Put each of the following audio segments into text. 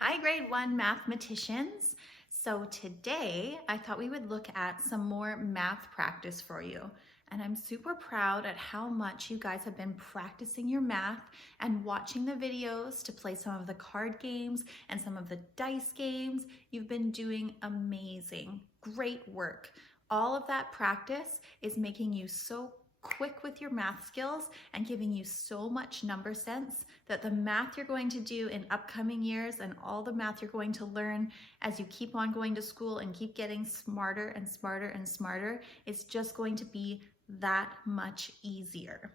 Hi, grade 1 mathematicians. So today I thought we would look at some more math practice for you. And I'm super proud at how much you guys have been practicing your math and watching the videos to play some of the card games and some of the dice games. You've been doing amazing. Great work. All of that practice is making you so quick with your math skills and giving you so much number sense that the math you're going to do in upcoming years and all the math you're going to learn as you keep on going to school and keep getting smarter and smarter and smarter is just going to be that much easier.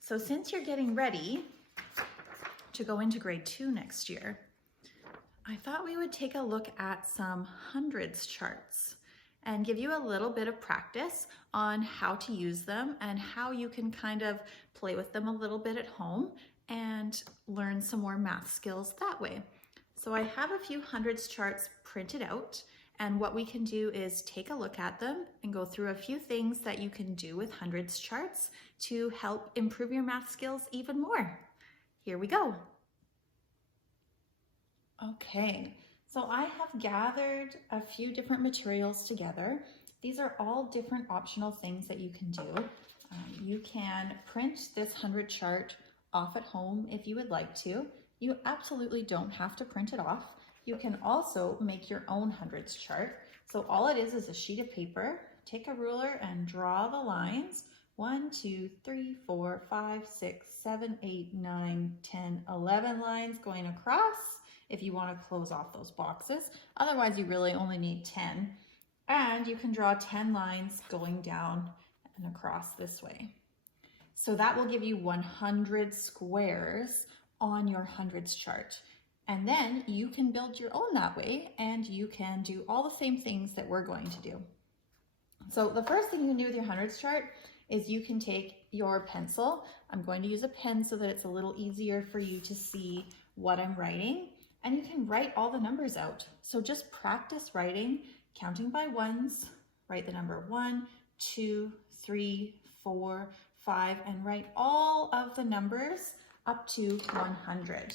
So since you're getting ready to go into grade 2 next year, I thought we would take a look at some hundreds charts and give you a little bit of practice on how to use them and how you can kind of play with them a little bit at home and learn some more math skills that way. So I have a few hundreds charts printed out, and what we can do is take a look at them and go through a few things that you can do with hundreds charts to help improve your math skills even more. Here we go. Okay. So I have gathered a few different materials together. These are all different optional things that you can do. You can print this 100 chart off at home if you would like to. You absolutely don't have to print it off. You can also make your own hundreds chart. So all it is a sheet of paper. Take a ruler and draw the lines. 1, 2, 3, 4, 5, 6, 7, 8, 9, 10, 11 lines going across if you want to close off those boxes. Otherwise, you really only need 10. And you can draw 10 lines going down and across this way. So that will give you 100 squares on your hundreds chart. And then you can build your own that way, and you can do all the same things that we're going to do. So the first thing you can do with your hundreds chart is you can take your pencil. I'm going to use a pen so that it's a little easier for you to see what I'm writing. And you can write all the numbers out. So just practice writing, counting by ones, write the number 1, 2, 3, 4, 5, and write all of the numbers up to 100.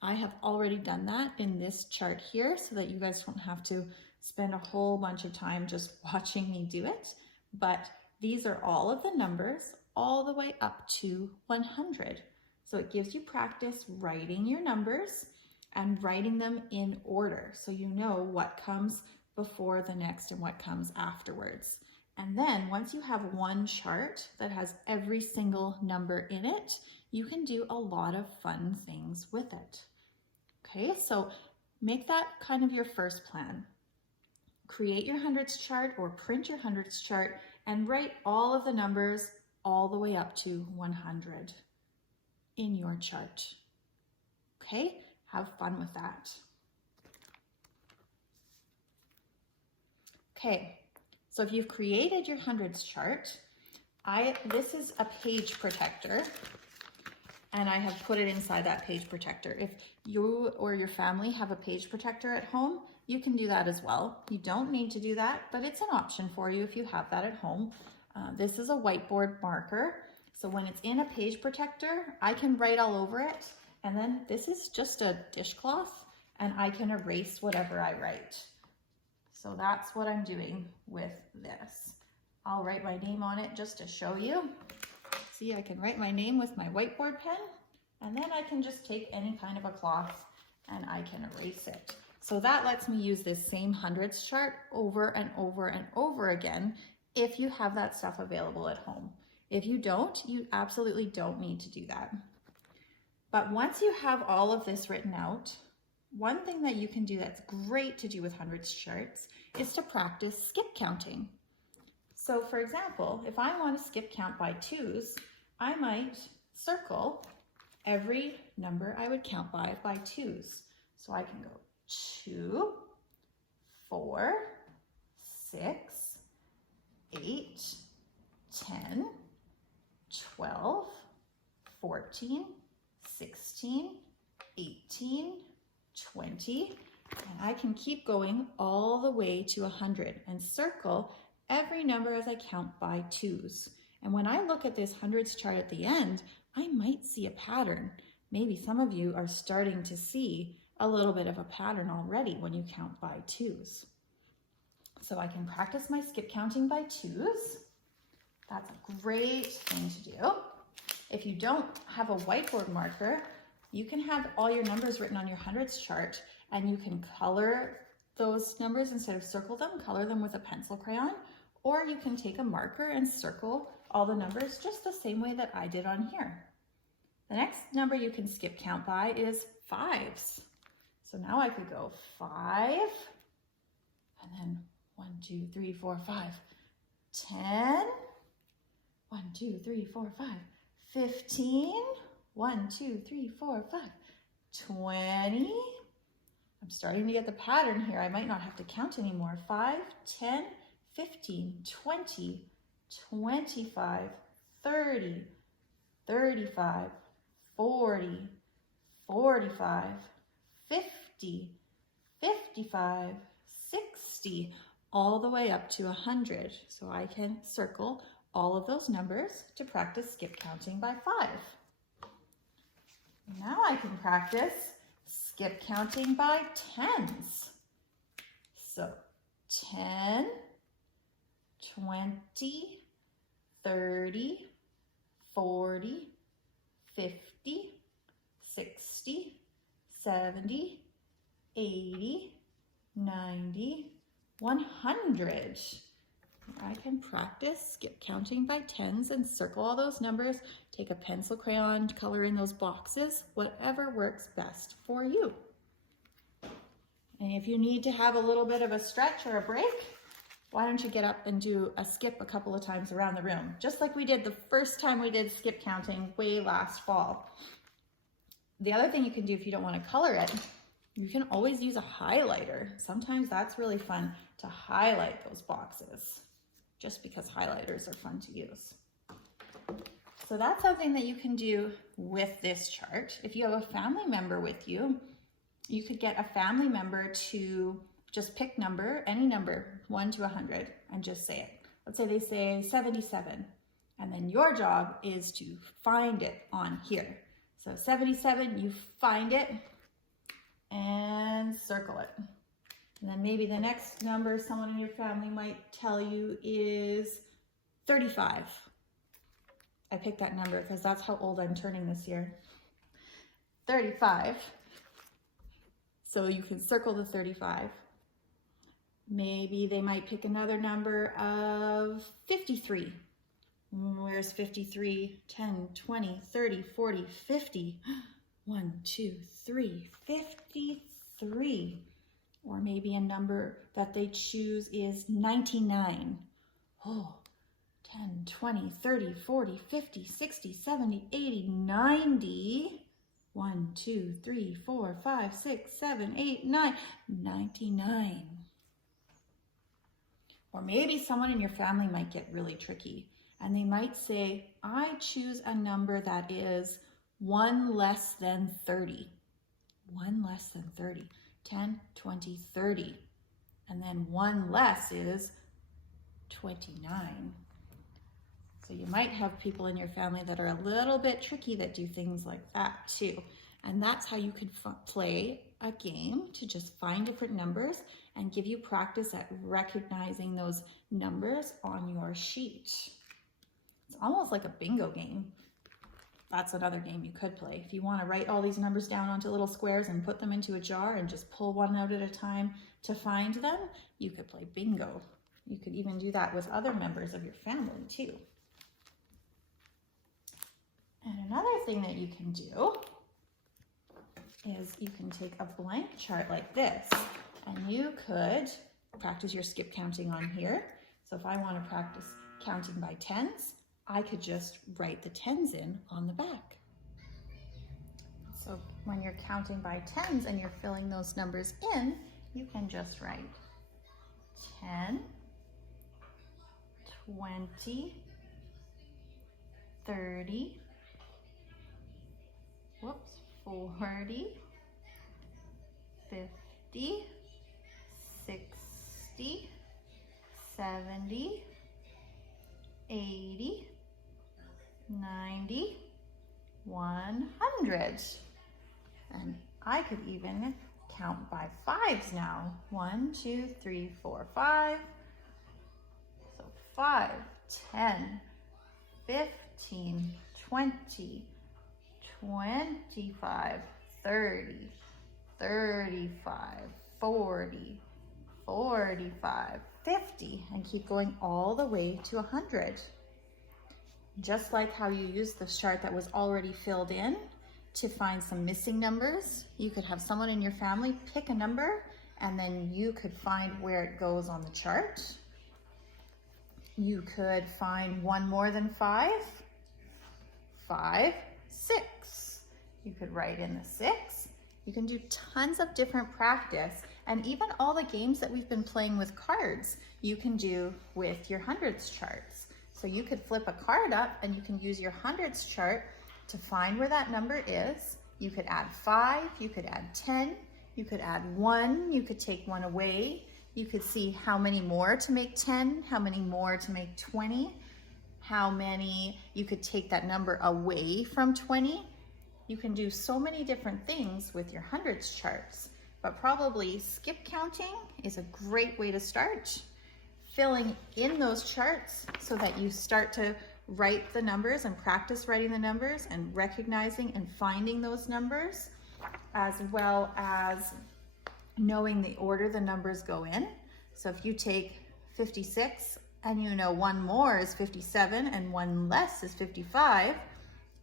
I have already done that in this chart here so that you guys don't have to spend a whole bunch of time just watching me do it. But these are all of the numbers all the way up to 100. So it gives you practice writing your numbers and writing them in order so you know what comes before the next and what comes afterwards. And then once you have one chart that has every single number in it, you can do a lot of fun things with it. Okay, so make that kind of your first plan. Create your hundreds chart or print your hundreds chart and write all of the numbers all the way up to 100 in your chart. Okay? Have fun with that. Okay, so if you've created your hundreds chart, this is a page protector, and I have put it inside that page protector. If you or your family have a page protector at home, you can do that as well. You don't need to do that, but it's an option for you if you have that at home. This is a whiteboard marker, so when it's in a page protector, I can write all over it. And then this is just a dishcloth, and I can erase whatever I write. So that's what I'm doing with this. I'll write my name on it just to show you. See, I can write my name with my whiteboard pen, and then I can just take any kind of a cloth and I can erase it. So that lets me use this same hundreds chart over and over and over again if you have that stuff available at home. If you don't, you absolutely don't need to do that. But once you have all of this written out, one thing that you can do that's great to do with hundreds charts is to practice skip counting. So for example, if I want to skip count by twos, I might circle every number I would count by twos. So I can go 2, 4, 6, 8, 10, 12, 14, 16, 18, 20, and I can keep going all the way to 100 and circle every number as I count by twos. And when I look at this hundreds chart at the end, I might see a pattern. Maybe some of you are starting to see a little bit of a pattern already when you count by twos. So I can practice my skip counting by twos. That's a great thing to do. If you don't have a whiteboard marker, you can have all your numbers written on your hundreds chart, and you can color those numbers instead of circle them, color them with a pencil crayon, or you can take a marker and circle all the numbers just the same way that I did on here. The next number you can skip count by is fives. So now I could go 5, and then 1, 2, 3, 4, 5, 10, 1, 2, 3, 4, 5, 15, 1, 2, 3, 4, 5, 20. I'm starting to get the pattern here. I might not have to count anymore. 5, 10, 15, 20, 25, 30, 35, 40, 45, 50, 55, 60, all the way up to 100. So I can circle all of those numbers to practice skip counting by 5. Now I can practice skip counting by tens. So 10, 20, 30, 40, 50, 60, 70, 80, 90, 100. I can practice skip counting by tens and circle all those numbers. Take a pencil crayon, color in those boxes, whatever works best for you. And if you need to have a little bit of a stretch or a break, why don't you get up and do a skip a couple of times around the room, just like we did the first time we did skip counting way last fall. The other thing you can do if you don't want to color it, you can always use a highlighter. Sometimes that's really fun to highlight those boxes, just because highlighters are fun to use. So that's something that you can do with this chart. If you have a family member with you, you could get a family member to just pick number, any number, 1 to 100, and just say it. Let's say they say 77, and then your job is to find it on here. So 77, you find it and circle it. And then maybe the next number someone in your family might tell you is 35. I picked that number because that's how old I'm turning this year. 35. So you can circle the 35. Maybe they might pick another number of 53. Where's 53? 10, 20, 30, 40, 50. 1, 2, 3, 53. Or maybe a number that they choose is 99. Oh, 10, 20, 30, 40, 50, 60, 70, 80, 90. 1, 2, 3, 4, 5, 6, 7, 8, 9. 99. Or maybe someone in your family might get really tricky and they might say, I choose a number that is 1 less than 30. 1 less than 30. 10, 20, 30. And then 1 less is 29. So you might have people in your family that are a little bit tricky that do things like that too. And that's how you could play a game to just find different numbers and give you practice at recognizing those numbers on your sheet. It's almost like a bingo game. That's another game you could play. If you want to write all these numbers down onto little squares and put them into a jar and just pull one out at a time to find them, you could play bingo. You could even do that with other members of your family too. And another thing that you can do is you can take a blank chart like this and you could practice your skip counting on here. So if I want to practice counting by tens, I could just write the tens in on the back. So when you're counting by tens and you're filling those numbers in, you can just write 10, 20, 30, 40, 50, 60, 70, 80, 90, 100. And I could even count by fives now. 1, 2, 3, 4, 5. So 5, 10, 15, 20, 25, 30, 35, 40, 45, 50, and keep going all the way to 100. Just like how you used the chart that was already filled in to find some missing numbers, you could have someone in your family pick a number and then you could find where it goes on the chart. You could find one more than 5, 5, 6. You could write in the 6. You can do tons of different practice, and even all the games that we've been playing with cards, you can do with your hundreds charts. So you could flip a card up and you can use your hundreds chart to find where that number is. You could add 5, you could add 10, you could add 1, you could take 1 away. You could see how many more to make 10, how many more to make 20, how many you could take that number away from 20. You can do so many different things with your hundreds charts, but probably skip counting is a great way to start. Filling in those charts so that you start to write the numbers and practice writing the numbers and recognizing and finding those numbers, as well as knowing the order the numbers go in. So if you take 56 and you know one more is 57 and one less is 55,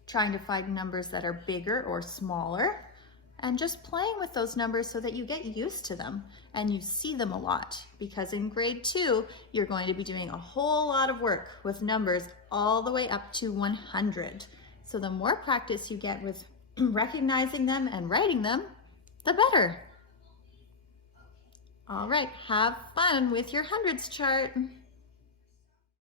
trying to find numbers that are bigger or smaller, and just playing with those numbers so that you get used to them and you see them a lot, because in grade 2 you're going to be doing a whole lot of work with numbers all the way up to 100. So the more practice you get with recognizing them and writing them, the better. All right, have fun with your hundreds chart.